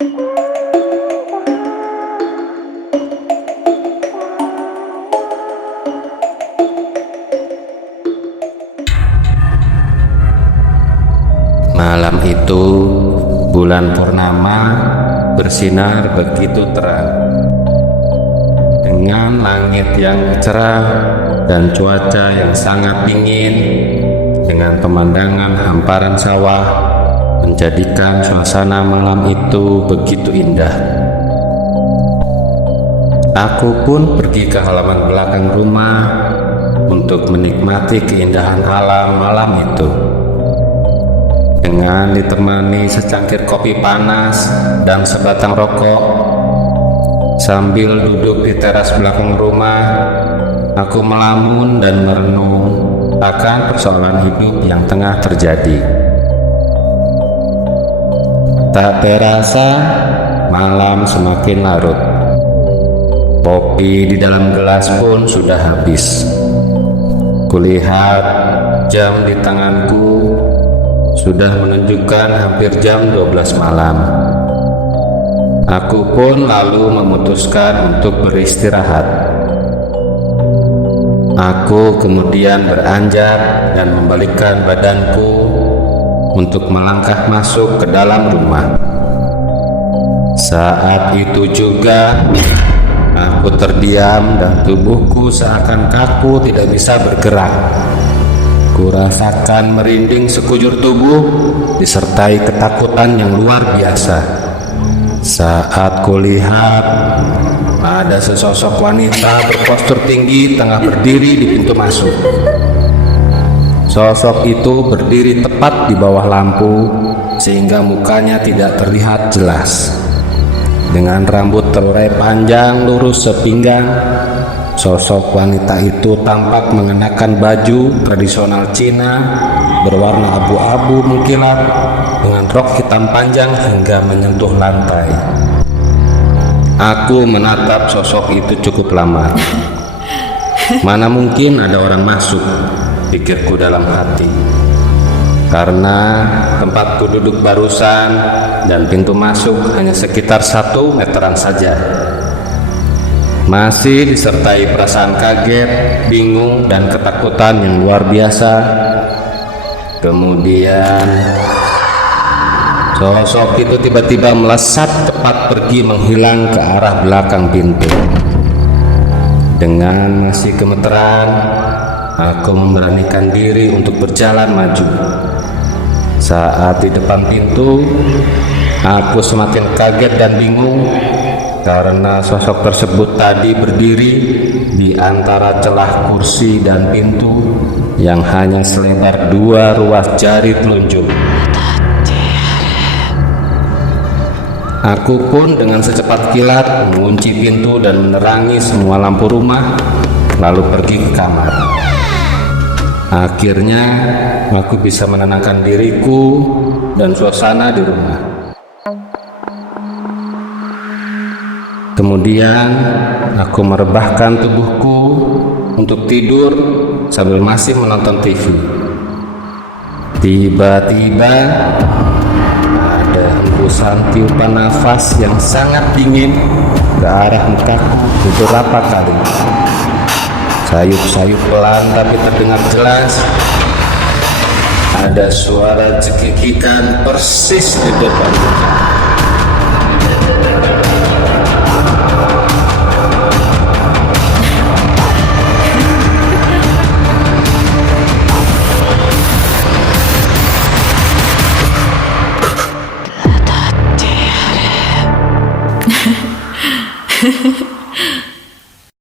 Malam itu bulan purnama bersinar begitu terang, dengan langit yang cerah dan cuaca yang sangat dingin, dengan pemandangan hamparan sawah menjadikan suasana malam itu begitu indah. Aku pun pergi ke halaman belakang rumah untuk menikmati keindahan alam malam itu, dengan ditemani secangkir kopi panas dan sebatang rokok. Sambil duduk di teras belakang rumah, aku melamun dan merenung akan persoalan hidup yang tengah terjadi. Tak terasa malam semakin larut. Kopi di dalam gelas pun sudah habis. Kulihat jam di tanganku sudah menunjukkan hampir jam 12 malam. Aku pun lalu memutuskan untuk beristirahat. Aku kemudian beranjak dan membalikkan badanku untuk melangkah masuk ke dalam rumah. Saat itu juga aku terdiam dan tubuhku seakan kaku, tidak bisa bergerak. Kurasakan merinding sekujur tubuh disertai ketakutan yang luar biasa saat kulihat ada sesosok wanita berpostur tinggi tengah berdiri di pintu masuk. Sosok itu berdiri tepat di bawah lampu sehingga mukanya tidak terlihat jelas. Dengan rambut terurai panjang lurus sepinggang, sosok wanita itu tampak mengenakan baju tradisional Cina berwarna abu-abu mengkilap dengan rok hitam panjang hingga menyentuh lantai. Aku menatap sosok itu cukup lama. Mana mungkin ada orang masuk, pikirku dalam hati, karena tempatku duduk barusan dan pintu masuk hanya sekitar 1 meteran saja. Masih disertai perasaan kaget, bingung, dan ketakutan yang luar biasa. Kemudian sosok itu tiba-tiba melesat cepat pergi menghilang ke arah belakang pintu. Dengan masih gemeteran, aku memberanikan diri untuk berjalan maju. Saat di depan pintu, aku semakin kaget dan bingung karena sosok tersebut tadi berdiri di antara celah kursi dan pintu yang hanya selebar 2 ruas jari telunjuk. Aku pun dengan secepat kilat mengunci pintu dan menerangi semua lampu rumah, lalu pergi ke kamar. Akhirnya aku bisa menenangkan diriku dan suasana di rumah. Kemudian aku merebahkan tubuhku untuk tidur sambil masih menonton TV. Tiba-tiba ada hembusan tiupan nafas yang sangat dingin ke arah mukaku beberapa kali. Sayup-sayup pelan tapi terdengar jelas. Ada suara cekikikan persis di depan muka. Hehehe